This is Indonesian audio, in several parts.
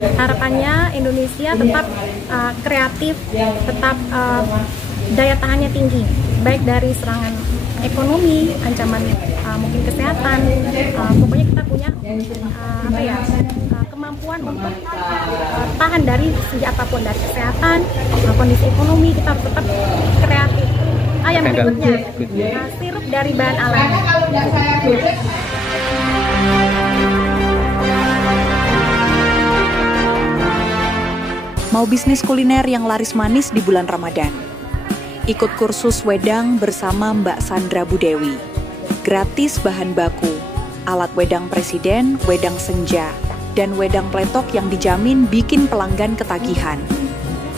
Harapannya Indonesia tetap kreatif, tetap daya tahannya tinggi, baik dari serangan ekonomi, ancaman mungkin kesehatan. Pokoknya kita punya kemampuan untuk tahan dari segi apapun, dari kesehatan, kondisi ekonomi. Kita harus tetap kreatif. Yang berikutnya, sirup dari bahan alami. Mau bisnis kuliner yang laris manis di bulan Ramadan? Ikut kursus wedang bersama Mbak Sandra Budewi. Gratis bahan baku, alat wedang presiden, wedang senja, dan wedang pletok yang dijamin bikin pelanggan ketagihan.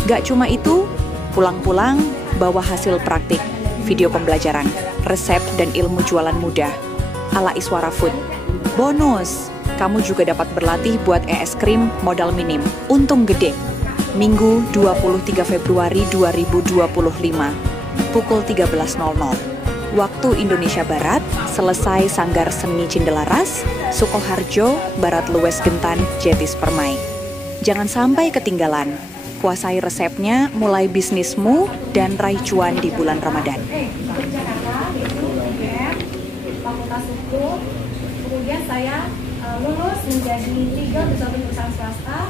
Gak cuma itu, pulang-pulang bawa hasil praktik, video pembelajaran, resep dan ilmu jualan mudah, ala Iswara Food. Bonus, kamu juga dapat berlatih buat es krim modal minim, untung gede. Minggu 23 Februari 2025, pukul 13.00. Waktu Indonesia Barat, selesai Sanggar Seni Cindelaras, Sukoharjo, Barat Luwes Gentan, Jetis Permai. Jangan sampai ketinggalan. Kuasai resepnya, mulai bisnismu, dan raih cuan di bulan Ramadan. Fakultas Hukum, kemudian saya lulus menjadi legal di suatu perusahaan swasta,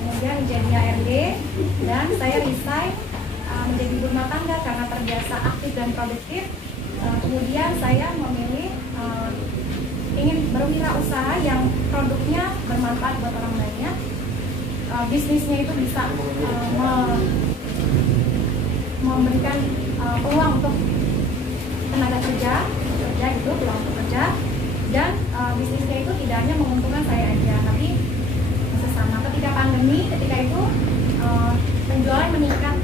kemudian menjadi HRD, dan saya resign menjadi ibu rumah tangga karena terbiasa aktif dan produktif. Kemudian saya memilih ingin berwirausaha yang produknya bermanfaat buat orang banyak, bisnisnya itu bisa memberikan peluang untuk tenaga kerja itu peluang untuk kerja, dan bisnisnya itu tidak hanya menguntungkan saya aja, tapi sesama. Ketika pandemi, ketika itu penjualan meningkat,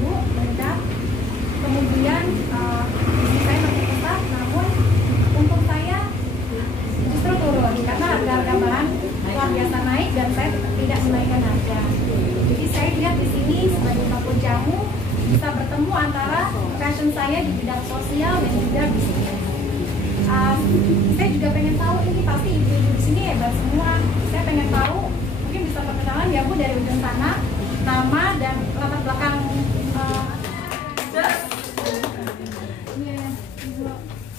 kemudian bisnis saya makin pesat, namun untuk saya justru turun karena harga bahan luar biasa naik dan saya tidak menaikkan harga. Jadi saya lihat di sini sebagai toko jamu bisa bertemu antara passion saya di bidang sosial dan juga bisnis. Saya juga pengen tahu, ini pasti ibu-ibu di sini hebat semua. Saya pengen tahu, mungkin bisa perkenalan ya Bu dari ujung sana, nama dan latar belakang.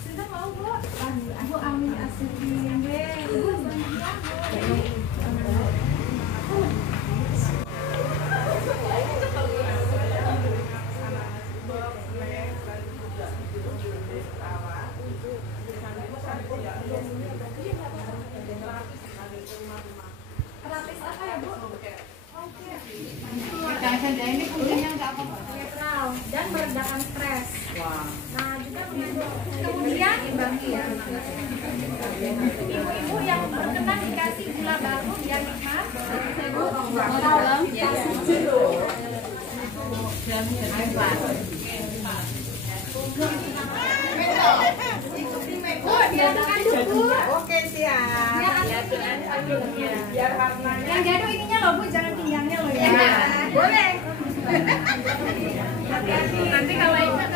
Sudah mau Bu? Aku amin asikin deh. Terapis apa ya Bu? Ini fungsinya nggak apa-apa. Netral dan meredakan stres. Nah juga kemudian ibu-ibu yang berkenan dikasih gula baru biar nikmat. Oke, siap. Biar warnanya. Yang jatuh ininya loh Bu, jangan pinggangnya loh ya. Boleh. Hati-hati. Nanti kalau ikut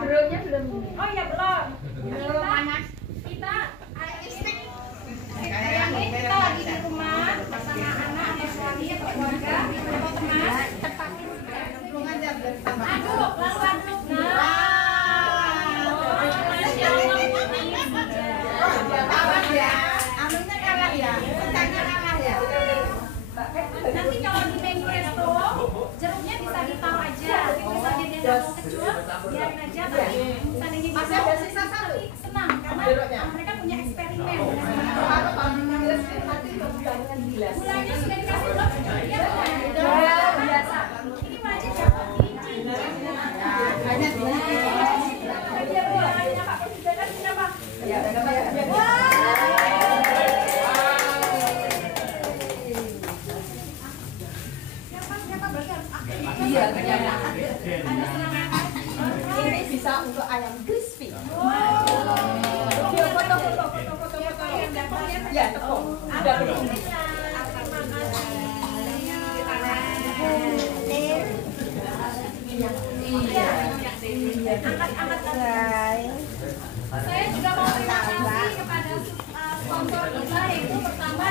Belumnya belum. Oh ya belum. Belum panas. Kita kita lagi di rumah bersama anak atau suami atau keluarga atau teman. Aduk, lalu aduk. Nanti kalau di menu resto, jeruknya bisa ditaruh aja. Misalnya dia nggak mau kecut, biarin aja. Tapi seandainya bisa, tapi senang karena mereka punya eksperimen. Gulanya sudah dikasih belum? Iya belum. Biasa. Ini wajib dapat biji. Banyak biji. Iya Bu, namanya Pak Presiden siapa? Iya, ini bisa untuk ayam crispy. Foto. Ya, tepung. Ada tepung. Angkat guys. Saya juga mau terima kasih kepada sponsor kita, yaitu pertama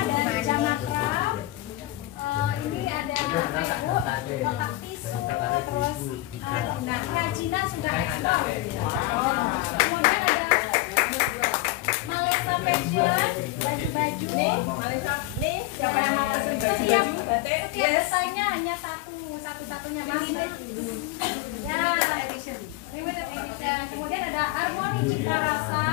Bu, kotak tisu, terus nah kerajinan sudah ekspor. Kemudian ada Malesa Fashion, baju-baju. Nih, siapa yang mau pesen baju? Setiap desainnya hanya satu-satunya Mas. Ya, limited edition. Kemudian ada Harmoni Citra Rasa,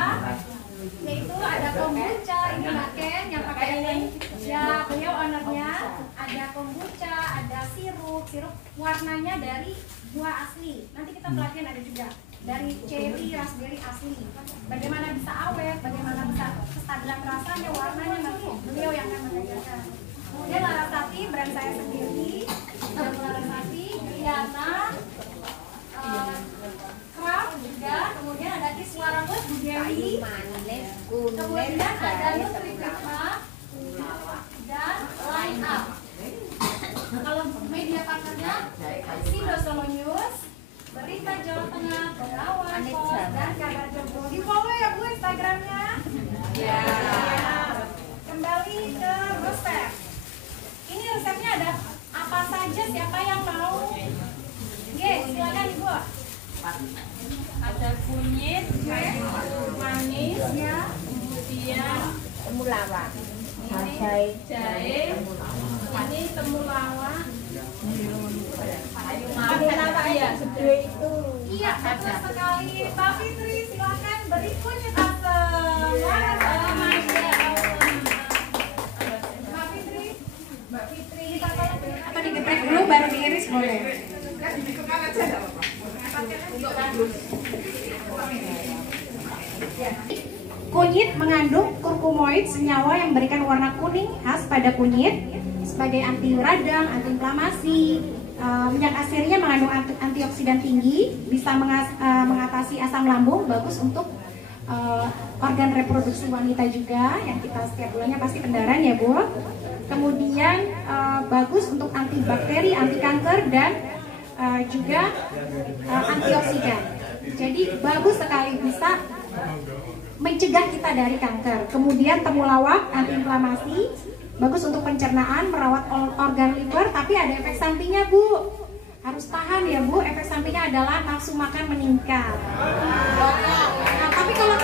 yaitu ada kombucha, ini Mbak Ken yang pakai ini. Ya, beliau ownernya. Ada kombucha, ada sirup warnanya dari buah asli. Nanti kita pelatihan ada juga dari cherry, raspberry asli. Bagaimana bisa awet, bagaimana bisa kestabilan rasanya, warnanya nanti beliau yang akan mengajarkan. Kemudian Larasati, brand saya sendiri. Ada Larasati, Diana, Craft juga. Kemudian ada Kiswa Rambut, Bu Dewi. Kemudian ada Nutrifitma dan Line Up. Kalau media partnernya Sindo Solo News, Berita Jawa Tengah, Bengawan Post, dan Kabar Jomblo. Di follow ya Bu Instagramnya. Ya. Kembali ke resep. Ini resepnya ada apa saja, siapa yang mau? Silakan Ibu. Ada kunyit, manis, Ya. kemudian temulawak, ini jahe, ini temulawak, temulawak ya, sedih itu. Iya, betul sekali. Mbak Fitri, silakan beri kunyit asam. Mana salah Masya Allah. Mbak Fitri, kita tolong apa digeprek dulu baru diiris boleh. Kunyit mengandung kurkumoid, senyawa yang memberikan warna kuning khas pada kunyit sebagai anti radang, anti inflamasi. Minyak asirnya mengandung antioksidan tinggi, bisa mengatasi asam lambung, bagus untuk organ reproduksi wanita juga, yang kita setiap bulannya pasti kendaraan ya Bu. Kemudian bagus untuk antibakteri, anti kanker, dan juga antioksidan. Jadi bagus sekali, bisa mencegah kita dari kanker. Kemudian temulawak antiinflamasi, bagus untuk pencernaan, merawat organ liver, tapi ada efek sampingnya Bu. Harus tahan ya Bu, efek sampingnya adalah nafsu makan meningkat. Nah, tapi kalau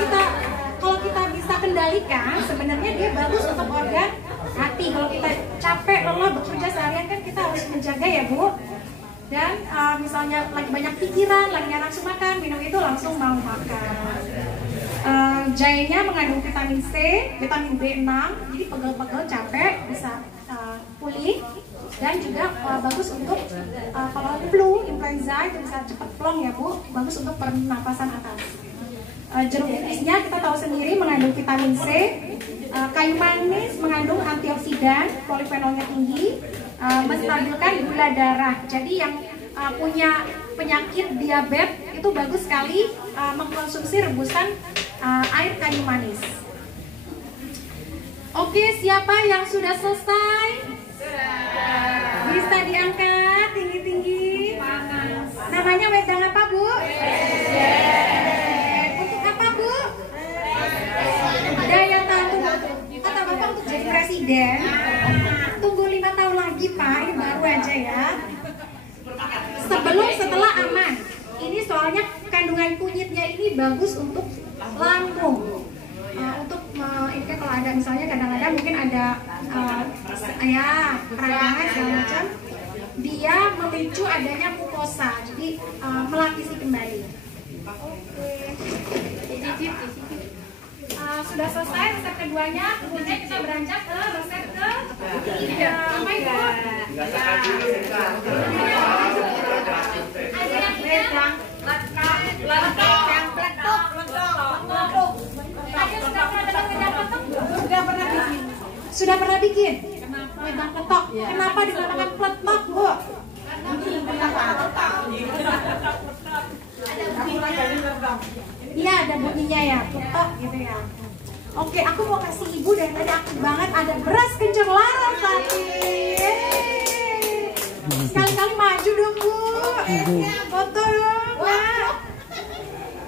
kita bisa kendalikan, sebenarnya dia bagus untuk organ hati. Kalau kita capek, lelah bekerja seharian kan kita harus menjaga ya Bu. Dan misalnya lagi banyak pikiran, lagi nggak nafsu makan, minum itu langsung mau makan. Jahenya mengandung vitamin C, vitamin B6, jadi pegel-pegel capek bisa pulih, dan juga bagus untuk kalau flu, influenza itu bisa cepat plong ya Bu, bagus untuk pernapasan atas. Jeruk nipisnya kita tahu sendiri mengandung vitamin C, kayu manis mengandung antioksidan, polifenolnya tinggi, menstabilkan gula darah. Jadi yang punya penyakit diabetes itu bagus sekali mengkonsumsi rebusan air kayu manis. Oke, siapa yang sudah selesai? Bisa diangkat tinggi-tinggi. Namanya wedang apa Bu? Untuk apa Bu? Daya tahan tubuh. Kata Bapak untuk jadi presiden. Tunggu 5 tahun lagi Pak, ini baru aja ya. Setelah aman. Ini soalnya kandungan kunyitnya ini bagus untuk lambung. Untuk ini kan kalau ada misalnya kadang-kadang mungkin ada peradangan segala macam, dia memicu adanya mukosa, jadi melapisi kembali. Oke. Sudah selesai resep keduanya, kemudian kita beranjak ke resep ketiga. Apa itu? Ada yang letak. Sudah pernah bikin? Wedang petok. Kenapa dinamakan petok, Bu? Iya, ada bunyinya ya, petok gitu ya. Oke, aku mau kasih Ibu dari tadi aktif banget, ada beras kencur laras tadi. Sekali-kali maju dong Bu. Foto dong, Pak.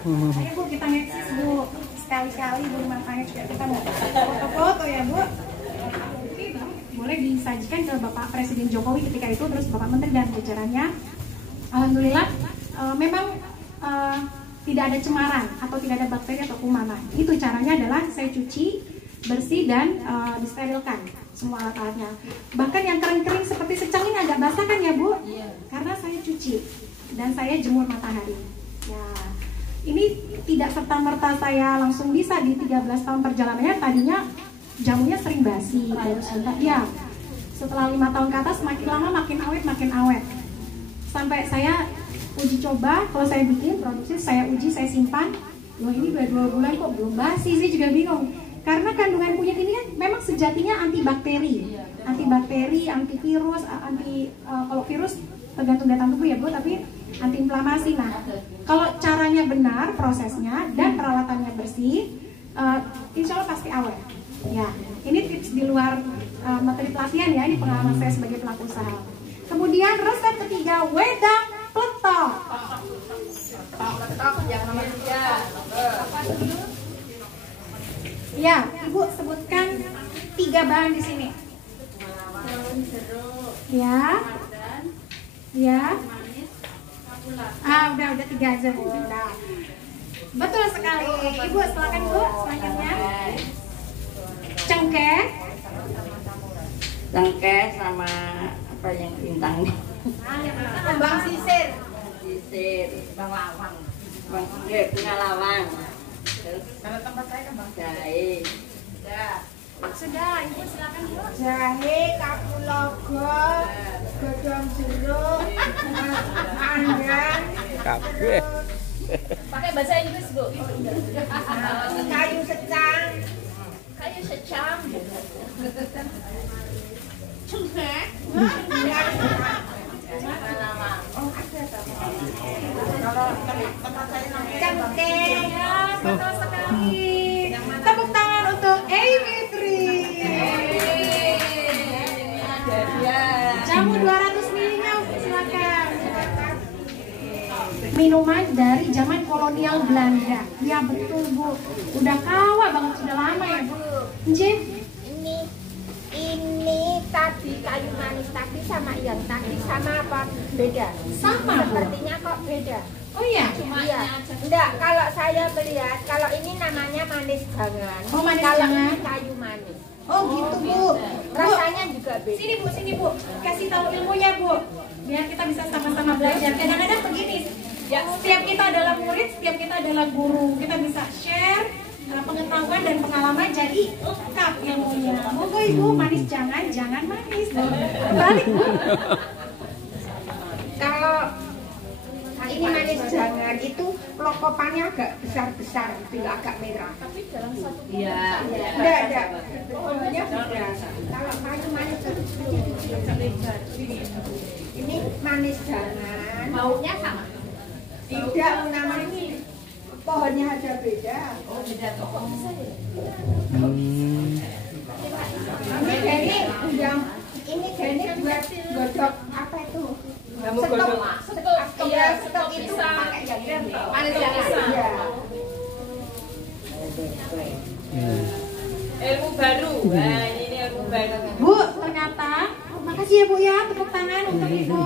Ayo Bu, kita ngeksis Bu. Sekali-kali Bu, makanya juga kita mau foto-foto ya Bu. Boleh akhirnya disajikan ke Bapak Presiden Jokowi ketika itu, terus Bapak Menteri dan jajarannya. Alhamdulillah memang tidak ada cemaran atau tidak ada bakteri atau kuman. Nah, itu caranya adalah saya cuci bersih dan disterilkan semua alat-alatnya. Bahkan yang kering-kering seperti secang ini agak basah kan ya Bu? Karena saya cuci dan saya jemur matahari. Ya, ini tidak serta-merta saya langsung bisa di 13 tahun perjalanannya. Tadinya jamunya sering basi, baru sebentar. Ya, setelah 5 tahun ke atas makin lama makin awet. Sampai saya uji coba, kalau saya bikin produksi, saya uji, saya simpan. Wah, ini udah 2 bulan kok belum basi, saya juga bingung. Karena kandungan kunyit ini kan memang sejatinya antibakteri, antivirus, kalau virus tergantung datang tubuh ya Bu, tapi antiinflamasi. Nah, kalau caranya benar, prosesnya dan peralatannya bersih, insya Allah pasti awet. Ya, ini tips di luar materi pelatihan ya, ini pengalaman saya sebagai pelaku usaha. Kemudian resep ketiga, wedang pletok. Yang nomor 3. Apa dulu? Ya, Ibu sebutkan 3 bahan di sini. Daun jeruk, Ya, pandan, ya. manis, kapulaga. Udah 3 aja Bu. Nah, betul sekali. Ibu silakan Bu, selanjutnya. Cengkeh. Cengkeh sama apa yang bintang nih? Kembang sisir. Sisir, Bang lawang. bunga lawang. Terus Kalau tempat saya kembang jahe. Sudah, Ibu silakan Bu. jahe, kapulaga, godong jeruk, pandan, Kabeh. pakai bahasa Inggris Bu. Kayu secang. Kayu secang. Cengkeh. Cengkeh. Ya, betul sekali. Tepuk tangan untuk AB3. Jamu 200 ml, silakan. Minuman dari zaman kolonial Belanda. Ya betul Bu. Udah kawa banget, sudah lama ya Bu. Nggih. Ini tadi kayu manis tadi sama yang tadi sama apa beda? Sama Bu. Sepertinya kok beda. Oh iya. Iya. Enggak, kalau saya melihat kalau ini namanya manis jangan. Oh, manis kalau jangan. ini kayu manis. Oh gitu Bu. Rasanya juga beda. Sini Bu. Kasih tahu ilmunya Bu. Biar kita bisa sama-sama belajar. Kadang-kadang begini. Ya, setiap kita adalah murid, setiap kita adalah guru. Kita bisa share pengetahuan dan pengalaman jadi lengkap ilmunya. Monggo Ibu, manis jangan manis. Balik Bu. Kalau ini manis jangan itu kelokopannya agak besar-besar gitu, agak merah. Iya. Enggak. Pohonnya beda. Kalau kayu manis ini manis jangan. Baunya sama. Tidak, namanya pohonnya aja beda. Oh, beda toko. Ini Deni buat godok apa itu? Kamu godok. Stok. Iya, stok itu bisa. pakai yang ini. Manis jangan. Iya. Ilmu baru. Nah, ini ilmu baru. Bu, ternyata makasih ya Bu ya, tepuk tangan untuk Ibu.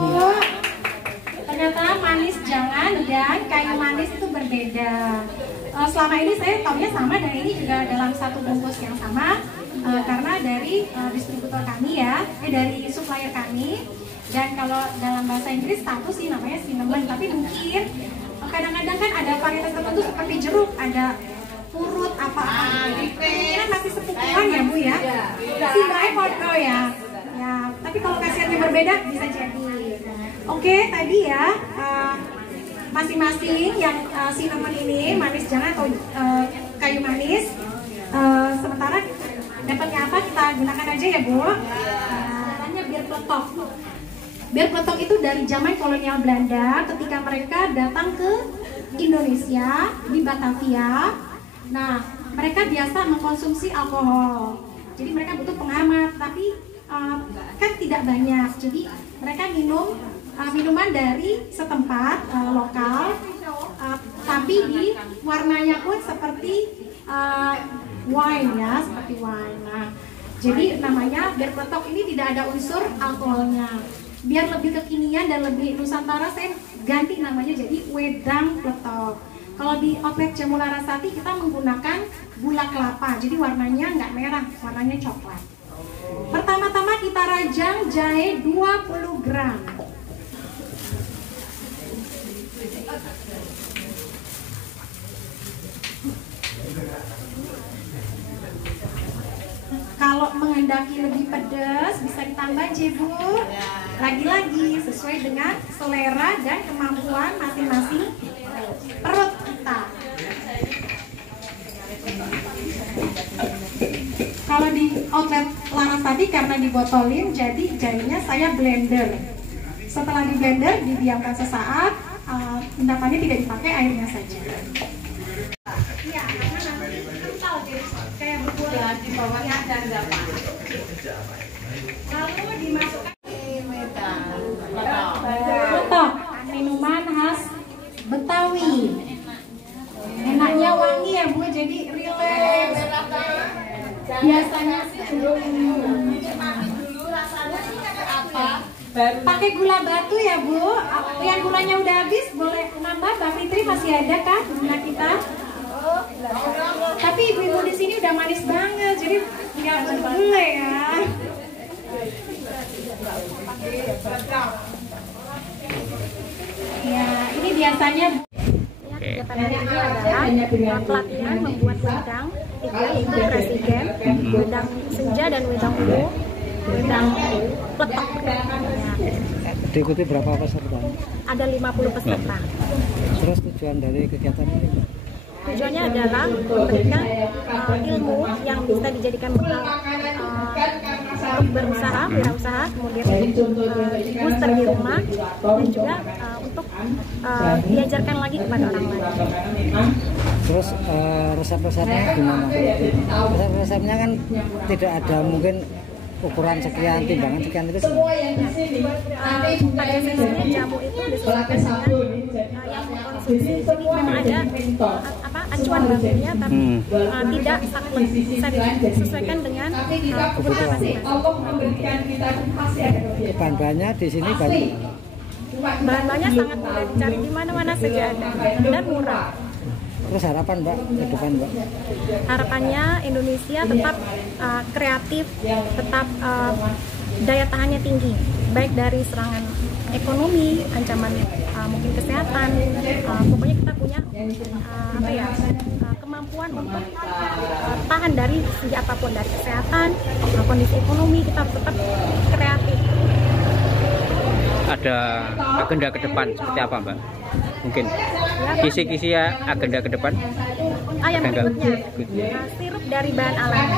Ternyata manis jangan dan kayu manis itu berbeda. Selama ini saya taunya sama dan ini juga dalam satu bungkus yang sama karena dari distributor kami ya, dari supplier kami. Dan kalau dalam bahasa Inggris satu sih namanya cinnamon, tapi mungkin kadang-kadang kan ada varietas tertentu seperti jeruk, ada purut apa-apa. Ini kan masih sepupuan ya Bu ya. Si baik foto ya. Ya, tapi kalau khasiatnya berbeda bisa jadi. Oke, tadi ya masing-masing yang cinnamon ini manis jangan atau kayu manis. Sementara dapatnya apa kita gunakan aja ya Bu. Caranya biar peletok. Biar peletok itu dari zaman kolonial Belanda ketika mereka datang ke Indonesia di Batavia. Nah, mereka biasa mengkonsumsi alkohol. Jadi mereka butuh penghemat, tapi kan tidak banyak. Jadi mereka minum minuman dari setempat lokal, tapi di warnanya pun seperti wine ya, seperti wine. Nah, Jadi namanya biar peletok ini tidak ada unsur alkoholnya. Biar lebih kekinian dan lebih Nusantara, saya ganti namanya jadi wedang peletok. Kalau di outlet Jamu Larasati kita menggunakan gula kelapa, jadi warnanya nggak merah, warnanya coklat. Pertama-tama kita rajang jahe 20 gram. Kalau menghendaki lebih pedas bisa ditambah Bu. Lagi-lagi sesuai dengan selera dan kemampuan masing-masing perut kita. Kalau di outlet Larasati karena dibotolin, jadi jadinya saya blender. Setelah di blender didiamkan sesaat, endapannya tidak dipakai, airnya saja. Iya, karena nanti kental jadi kayak berbola di bawahnya ada endapan. Lalu dimasukkan peletok, minuman khas Betawi. Enaknya wangi ya Bu, jadi rileks. Biasanya pakai gula batu ya Bu. Yang gulanya udah habis boleh nambah. Mbak Fitri masih ada kan gula kita? Tapi ibu-ibu di sini udah manis banget, jadi nggak perlu gula ya. Ya, ini biasanya kegiatan hari ini adalah pelatihan membuat wedang tiga, yaitu presiden, wedang senja dan wedang ungu, wedang peletok. Diikuti berapa peserta? Ada 50 peserta. Terus tujuan dari kegiatan ini? Tujuannya adalah memberikan ilmu yang bisa dijadikan bekal untuk berusaha, wirausaha, kemudian booster di rumah, dan juga untuk diajarkan lagi kepada orang lain. Terus resep-resepnya gimana? Resep-resepnya kan tidak ada mungkin ukuran sekian, timbangan sekian itu semua. Pada sesinya jamu itu disesuaikan dengan yang mengkonsumsi. Jadi memang ada acuan bakunya, tapi tidak saklek, bisa disesuaikan dengan kebutuhan masing-masing. Bahan-bahannya di sini banyak. Bahan-bahannya sangat mudah dicari, di mana-mana saja ada dan murah. Terus harapan Mbak ke depan Mbak? Harapannya Indonesia tetap kreatif, tetap daya tahannya tinggi, baik dari serangan ekonomi, ancaman mungkin kesehatan. Pokoknya kita punya kemampuan untuk tahan dari segi apapun, dari kesehatan, kondisi ekonomi, kita tetap kreatif. Ada agenda ke depan seperti apa Mbak? Mungkin kisi-kisi agenda ke depan? Yang berikutnya sirup dari bahan alami.